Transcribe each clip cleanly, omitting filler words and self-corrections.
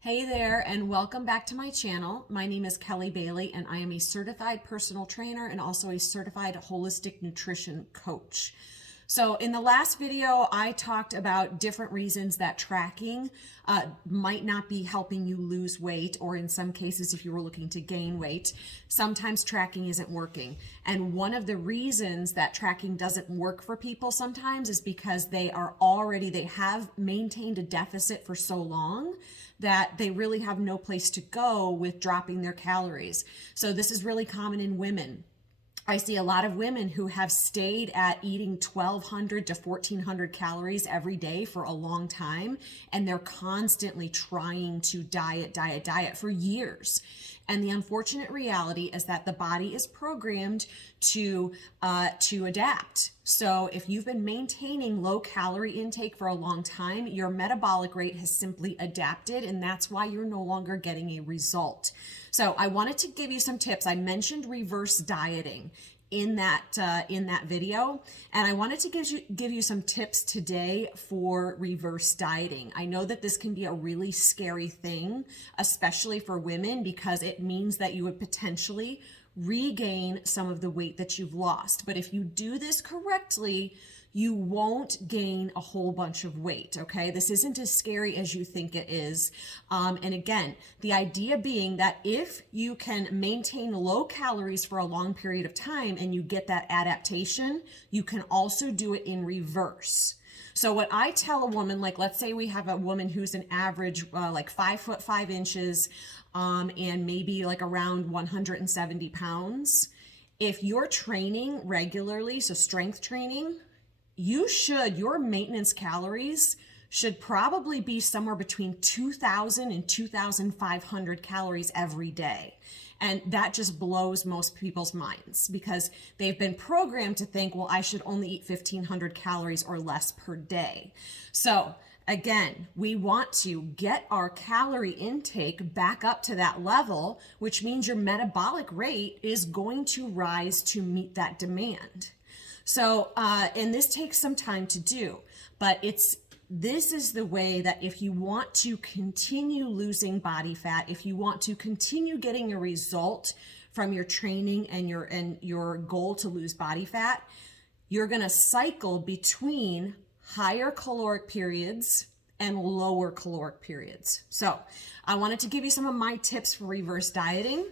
Hey there, and welcome back to my channel. My name is Kelly Bailey, and I am a certified personal trainer and also a certified holistic nutrition coach. So in the last video, I talked about different reasons that tracking might not be helping you lose weight, or in some cases, if you were looking to gain weight, sometimes tracking isn't working. And one of the reasons that tracking doesn't work for people sometimes is because they have maintained a deficit for so long that they really have no place to go with dropping their calories. So this is really common in women. I see a lot of women who have stayed at eating 1,200 to 1,400 calories every day for a long time, and they're constantly trying to diet for years. And the unfortunate reality is that the body is programmed to adapt. So if you've been maintaining low calorie intake for a long time, your metabolic rate has simply adapted, and that's why you're no longer getting a result. So I wanted to give you some tips. I mentioned reverse dieting in that video, and I wanted to give you some tips today for reverse dieting. I know that this can be a really scary thing, especially for women, because it means that you would potentially regain some of the weight that you've lost. But if you do this correctly, you won't gain a whole bunch of weight, okay? This isn't as scary as you think it is. And again, the idea being that if you can maintain low calories for a long period of time and you get that adaptation, you can also do it in reverse. So what I tell a woman, like let's say we have a woman who's an average like 5'5" and maybe like around 170 pounds. If you're training regularly, so strength training, your maintenance calories should probably be somewhere between 2,000 and 2,500 calories every day. And that just blows most people's minds because they've been programmed to think, well, I should only eat 1,500 calories or less per day. So again, we want to get our calorie intake back up to that level, which means your metabolic rate is going to rise to meet that demand. So, and this takes some time to do, but this is the way that if you want to continue losing body fat, if you want to continue getting a result from your training and your goal to lose body fat, you're going to cycle between higher caloric periods and lower caloric periods. So I wanted to give you some of my tips for reverse dieting.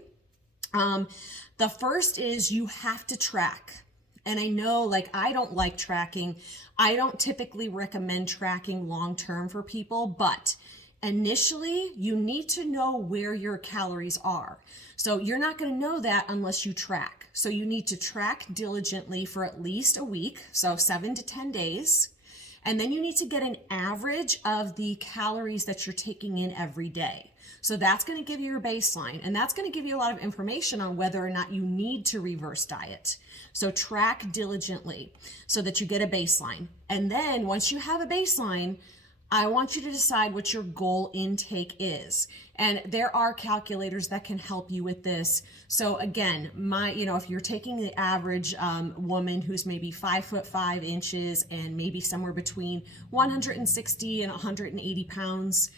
The first is you have to track. And I know, like, I don't like tracking. I don't typically recommend tracking long-term for people, but initially you need to know where your calories are. So you're not going to know that unless you track. So you need to track diligently for at least a week, so 7 to 10 days. And then you need to get an average of the calories that you're taking in every day. So that's going to give you your baseline, and that's going to give you a lot of information on whether or not you need to reverse diet. So track diligently so that you get a baseline. And then once you have a baseline, I want you to decide what your goal intake is. And there are calculators that can help you with this. So again, if you're taking the average woman who's maybe 5'5" and maybe somewhere between 160 and 180 pounds,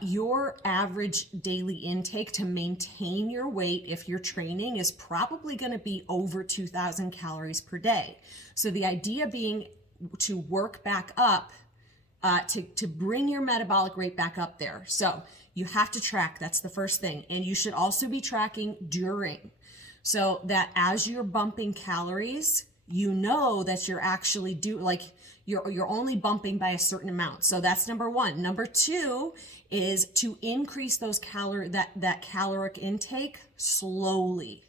your average daily intake to maintain your weight if you're training is probably going to be over 2,000 calories per day. So the idea being to work back up, to bring your metabolic rate back up there. So you have to track. That's the first thing. And you should also be tracking during, so that as you're bumping calories, you know that you're actually you're only bumping by a certain amount. So that's number one. Number two is to increase those that caloric intake slowly.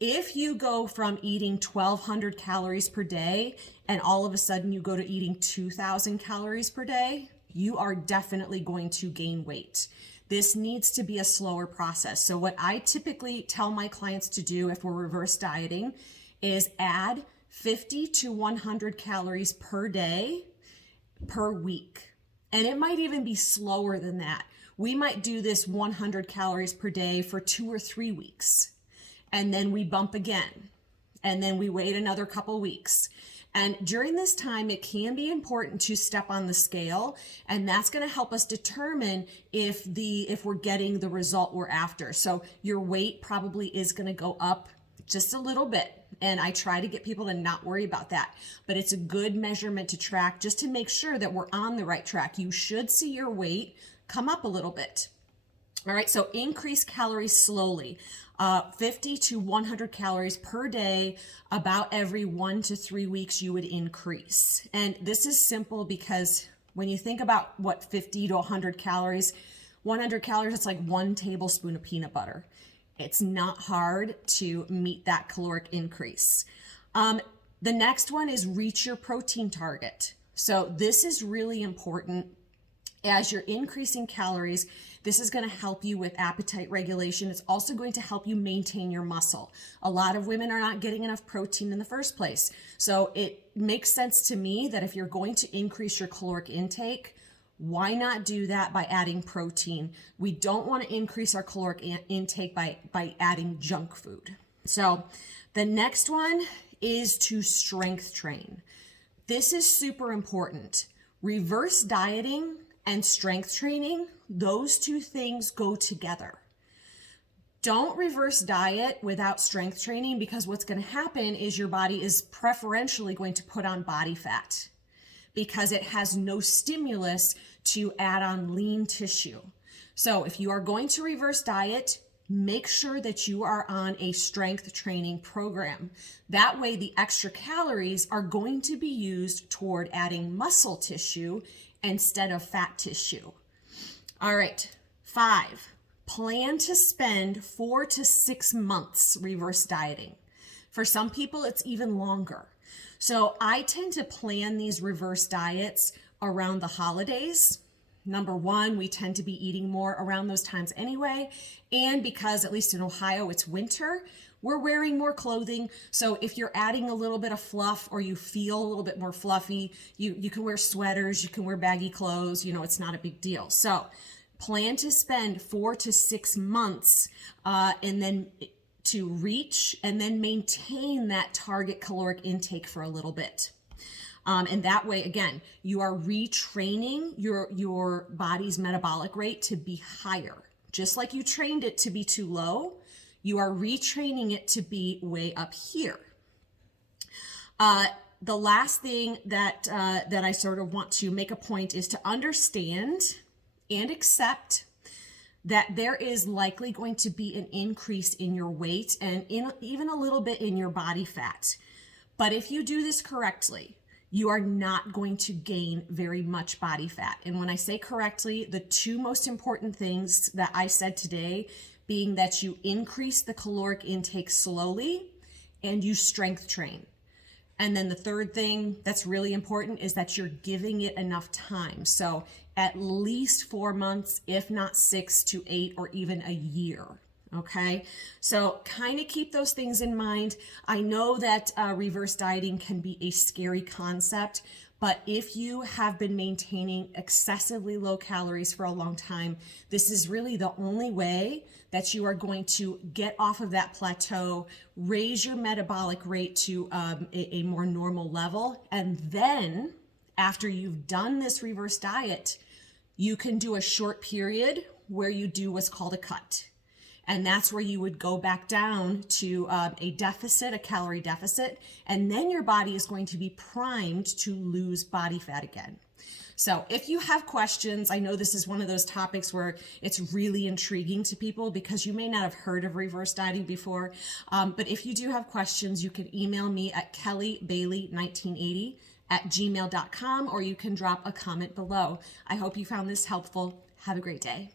If you go from eating 1,200 calories per day and all of a sudden you go to eating 2,000 calories per day, you are definitely going to gain weight. This needs to be a slower process. So what I typically tell my clients to do if we're reverse dieting is add 50 to 100 calories per day per week. And it might even be slower than that. We might do this 100 calories per day for 2 or 3 weeks. And then we bump again. And then we wait another couple weeks. And during this time, it can be important to step on the scale, and that's going to help us determine if we're getting the result we're after. So your weight probably is going to go up just a little bit. And I try to get people to not worry about that, but it's a good measurement to track just to make sure that we're on the right track. You should see your weight come up a little bit. All right, so increase calories slowly, 50 to 100 calories per day, about every 1 to 3 weeks you would increase. And this is simple because when you think about what 50 to 100 calories, 100 calories, it's like 1 tablespoon of peanut butter. It's not hard to meet that caloric increase. The next one is reach your protein target. So this is really important. As you're increasing calories, this is going to help you with appetite regulation. It's also going to help you maintain your muscle. A lot of women are not getting enough protein in the first place. So it makes sense to me that if you're going to increase your caloric intake, why not do that by adding protein? We don't want to increase our caloric intake by adding junk food. So the next one is to strength train. This is super important. Reverse dieting and strength training, those two things go together. Don't reverse diet without strength training, because what's going to happen is your body is preferentially going to put on body fat because it has no stimulus to add on lean tissue. So if you are going to reverse diet, make sure that you are on a strength training program. That way the extra calories are going to be used toward adding muscle tissue instead of fat tissue. All right, 5, plan to spend 4 to 6 months reverse dieting. For some people, it's even longer. So I tend to plan these reverse diets around the holidays. Number one, we tend to be eating more around those times anyway. And because, at least in Ohio, it's winter, we're wearing more clothing. So if you're adding a little bit of fluff, or you feel a little bit more fluffy, you can wear sweaters, you can wear baggy clothes, it's not a big deal. So plan to spend 4 to 6 months and then to reach and then maintain that target caloric intake for a little bit. And that way, again, you are retraining your body's metabolic rate to be higher. Just like you trained it to be too low, you are retraining it to be way up here. The last thing that I sort of want to make a point is to understand and accept that there is likely going to be an increase in your weight and even a little bit in your body fat. But if you do this correctly, you are not going to gain very much body fat. And when I say correctly, the two most important things that I said today being that you increase the caloric intake slowly and you strength train. And then the third thing that's really important is that you're giving it enough time. So at least 4 months, if not 6 to 8 or even a year. Okay, so kind of keep those things in mind. I know that reverse dieting can be a scary concept, but if you have been maintaining excessively low calories for a long time, this is really the only way that you are going to get off of that plateau, raise your metabolic rate to a more normal level. And then after you've done this reverse diet, you can do a short period where you do what's called a cut. And that's where you would go back down to a deficit, a calorie deficit, and then your body is going to be primed to lose body fat again. So if you have questions, I know this is one of those topics where it's really intriguing to people because you may not have heard of reverse dieting before. But if you do have questions, you can email me at kellybailey1980@gmail.com, or you can drop a comment below. I hope you found this helpful. Have a great day.